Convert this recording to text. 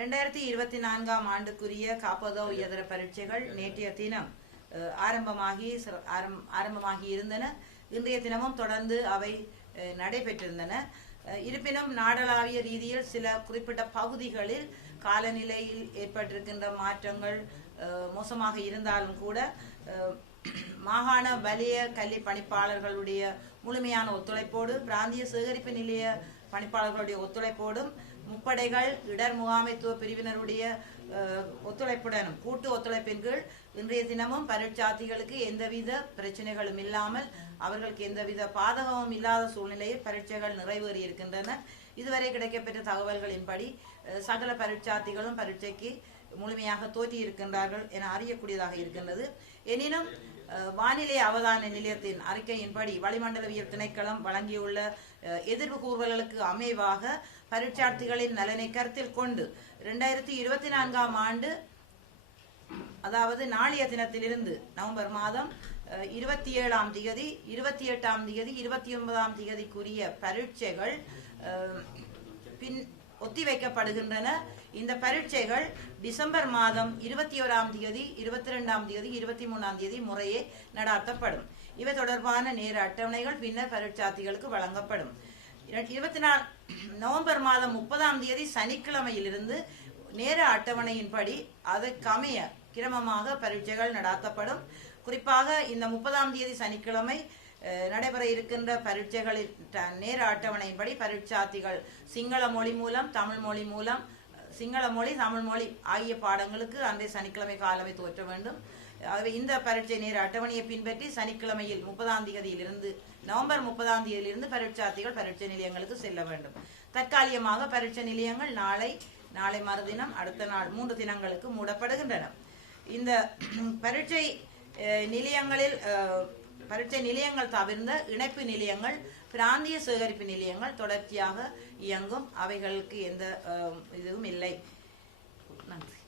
ரெண்டாயிரத்தி இருபத்தி நான்காம் ஆண்டுக்குரிய காப்பதோ உயர்தர பரீட்சைகள் நேற்றைய தினம் ஆரம்பமாகி ஆரம்- ஆரம்பமாகி இருந்தன. இன்றைய தினமும் தொடர்ந்து அவை நடைபெற்றிருந்தன. இருப்பினும் நாடளாவிய ரீதியில் சில குறிப்பிட்ட பகுதிகளில் காலநிலையில் ஏற்பட்டிருக்கின்ற மாற்றங்கள் மோசமாக இருந்தாலும் கூட மாகாண வலிய கல்வி பணிப்பாளர்களுடைய முழுமையான ஒத்துழைப்போடு பிராந்திய சேகரிப்பு நிலைய பணிப்பாளர்களுடைய ஒத்துழைப்போடும் முப்படைகள் இடர் முகாமைத்துவ பிரிவினருடைய ஒத்துழைப்புடனும் கூட்டு ஒத்துழைப்பின் கீழ் இன்றைய தினமும் பரீட்சார்த்திகளுக்கு எந்தவித பிரச்சனைகளும் இல்லாமல் அவர்களுக்கு எந்தவித பாதகமும் இல்லாத சூழ்நிலையில் பரீட்சைகள் நிறைவேறி இருக்கின்றன. இதுவரை கிடைக்கப்பெற்ற தகவல்களின்படி சகல பரீட்சார்த்திகளும் பரீட்சைக்கு முழுமையாக தோற்றி இருக்கின்றார்கள் என அறியக்கூடியதாக இருக்கின்றது. எனினும் வானிலை அவதான நிலையத்தின் அறிக்கையின்படி வளிமண்டலவியல் திணைக்களம் வழங்கியுள்ள எதிர்வு கூறுகளுக்கு அமைவாக பரீட்சார்த்திகளின் நலனை கருத்தில் கொண்டு இரண்டாயிரத்தி இருபத்தி நான்காம் ஆண்டு அதாவது நாளைய தினத்திலிருந்து நவம்பர் மாதம் இருபத்தி ஏழாம் திகதி இருபத்தி எட்டாம் திகதி இருபத்தி ஒன்பதாம் திகதிக்குரிய பரீட்சைகள் பின் ஒத்திவைக்கப்படுகின்றன. இந்த பரீட்சைகள் டிசம்பர் மாதம் இருபத்தி ஓராம் தேதி இருபத்தி ரெண்டாம் தேதி இருபத்தி மூணாம் தேதி முறையே நடாத்தப்படும். இவை தொடர்பான நேர அட்டவணைகள் பின்னர் பரீட்சார்த்திகளுக்கு வழங்கப்படும். இருபத்தி நாலு நவம்பர் மாதம் முப்பதாம் தேதி சனிக்கிழமையிலிருந்து நேர அட்டவணையின்படி அதற்கமைய கிரமமாக பரீட்சைகள் நடாத்தப்படும். குறிப்பாக இந்த முப்பதாம் தேதி சனிக்கிழமை நடைபெற இருக்கின்ற பரீட்சைகளின் நேர அட்டவணையின்படி பரீட்சார்த்திகள் சிங்கள மொழி மூலம் தமிழ் மொழி மூலம் சிங்கள மொழி தமிழ் மொழி ஆகிய பாடங்களுக்கு அன்றைய சனிக்கிழமை காலவை தோற்ற வேண்டும். ஆகவே இந்த பரீட்சை நேர அட்டவணையை பின்பற்றி சனிக்கிழமையில் முப்பதாம் தேதியிலிருந்து நவம்பர் முப்பதாம் தேதியிலிருந்து பரீட்சார்த்திகள் பரீட்சை நிலையங்களுக்கு செல்ல வேண்டும். தற்காலிகமாக பரீட்சை நிலையங்கள் நாளை நாளை மறுதினம் அடுத்த நாள் மூன்று தினங்களுக்கு மூடப்படுகின்றன. இந்த பரீட்சை நிலையங்களில் பரீட்சை நிலையங்கள் தவிர்ந்த இணைப்பு நிலையங்கள் பிராந்திய சேகரிப்பு நிலையங்கள் தொடர்ச்சியாக இயங்கும். அவைகளுக்கு எந்த இதுவும் இல்லை. நன்றி.